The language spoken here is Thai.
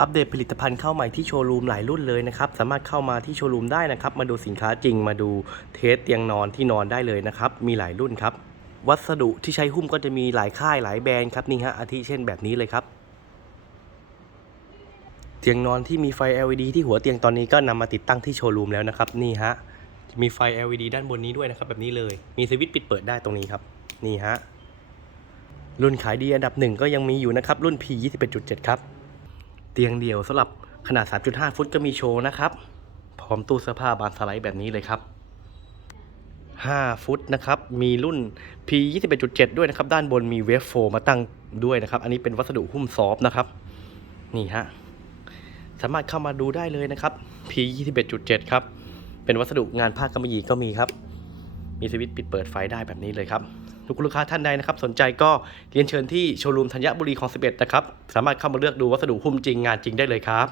อัปเดตผลิตภัณฑ์เข้าใหม่ที่โชว์รูมหลายรุ่นเลยนะครับ สามารถเข้ามาที่โชว์รูมได้นะครับ มาดูสินค้าจริงมาดูเทสเตียงนอนที่นอนได้เลยนะครับ มีหลายรุ่นครับ วัสดุที่ใช้หุ้มก็จะมีหลายค่ายหลายแบรนด์ครับนี่ฮะอาทิเช่นแบบนี้เลยครับ เตียงนอนที่มีไฟ LED ที่หัวเตียงตอนนี้ก็นำมาติดตั้งที่โชว์รูมแล้วนะครับ นี่ฮะมีไฟ LED ด้านบนนี้ด้วยนะครับแบบนี้เลย มีสวิตช์ปิดเปิดได้ตรงนี้ครับ นี่ฮะรุ่นขายดีอันดับหนึ่งก็ยังมีอยู่นะครับรุ่น P 21.7 ครับ เตียงเดี่ยวสำหรับขนาด 3.5 ฟุตก็มีโชว์นะครับ พร้อมตู้เสื้อผ้าบานสไลด์แบบนี้เลยครับ 5 ฟุตนะครับ มีรุ่น P 21.7 ด้วยนะครับ ด้านบนมีเวฟโฟมาตั้งด้วยนะครับ อันนี้เป็นวัสดุหุ้มซอฟต์นะครับ นี่ฮะ สามารถเข้ามาดูได้เลยนะครับ P 21.7 ครับ เป็นวัสดุงานผ้ากำมะหยี่ก็มีครับ มีสวิตช์ปิดเปิดไฟได้แบบนี้เลยครับลูกค้าท่านใดนะครับสนใจก็เรียนเชิญที่โชว์รูมธัญบุรีของ 11 นะครับ สามารถเข้ามาเลือกดูวัสดุหุ้มจริงงานจริงได้เลยครับ